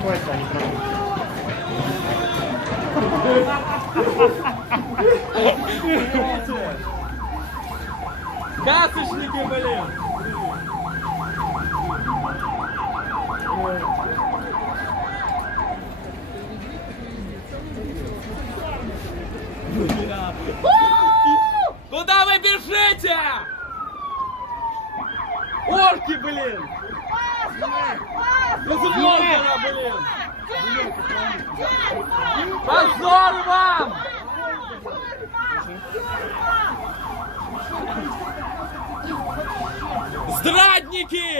успокоиться, они прям... Касочники, блин! Куда вы бежите? Орки, блин! Безумно, блин! Позор вам! Здрадники!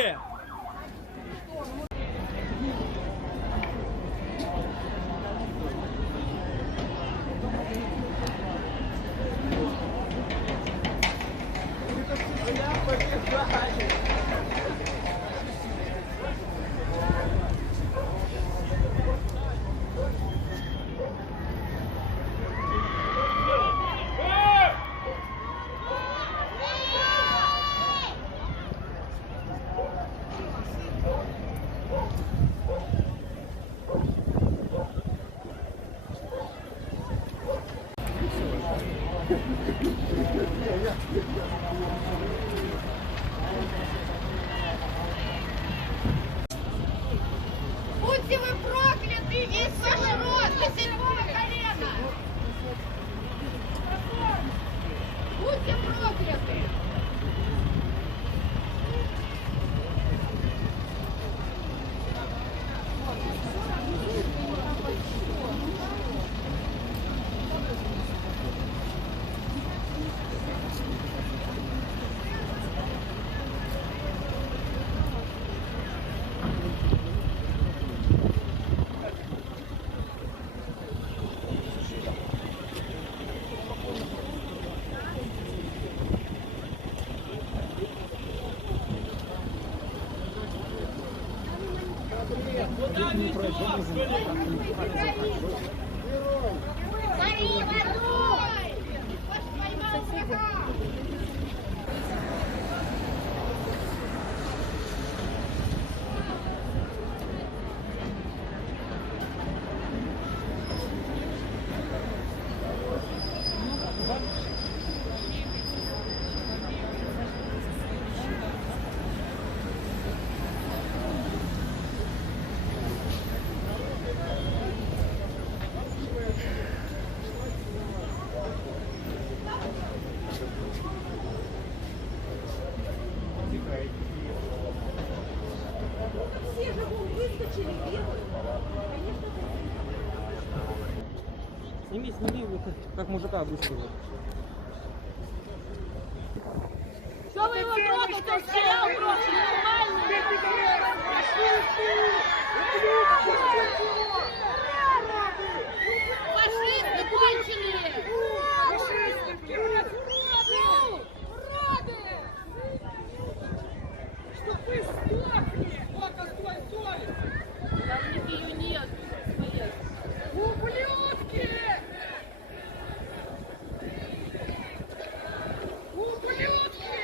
Будьте вы прокляты, весь ваш род до седьмого колена! Будьте прокляты! Гори водой! Поймал врага! Все же вон выскочили, бегают. Сними, как мужика обыскивают. Что вы его трогаете? Он стоял просто нормальный. Фашисты конченые! Уроды! Что ты сдохни! Ока, стой, стой! Да у них ее нет. Ублюдки! Ублюдки!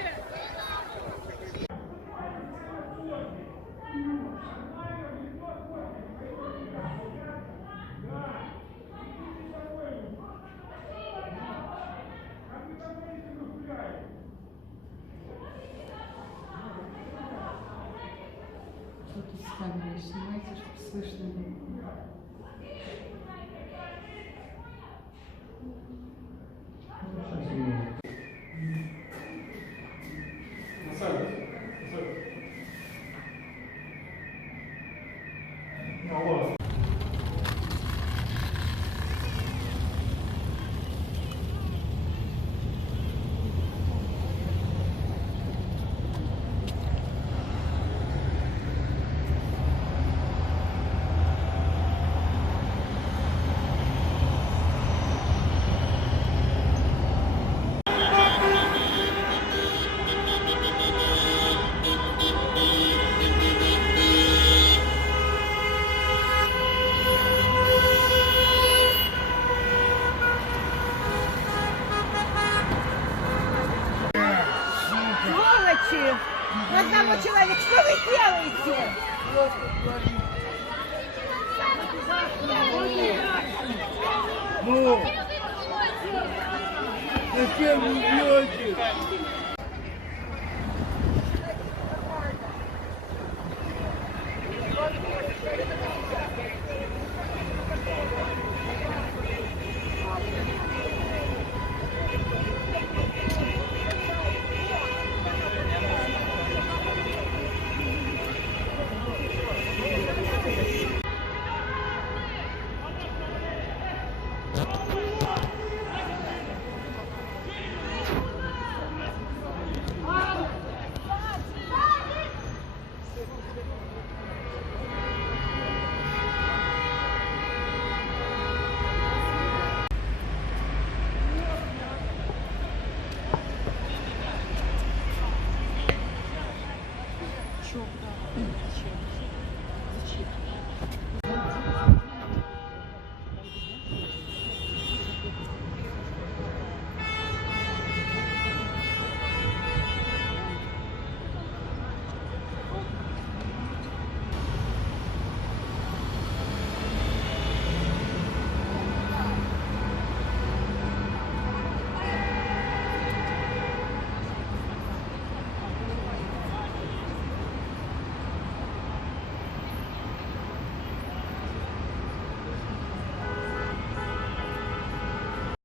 Тут с камерой снимайте, чтобы слышно было. Одного человека, что вы делаете?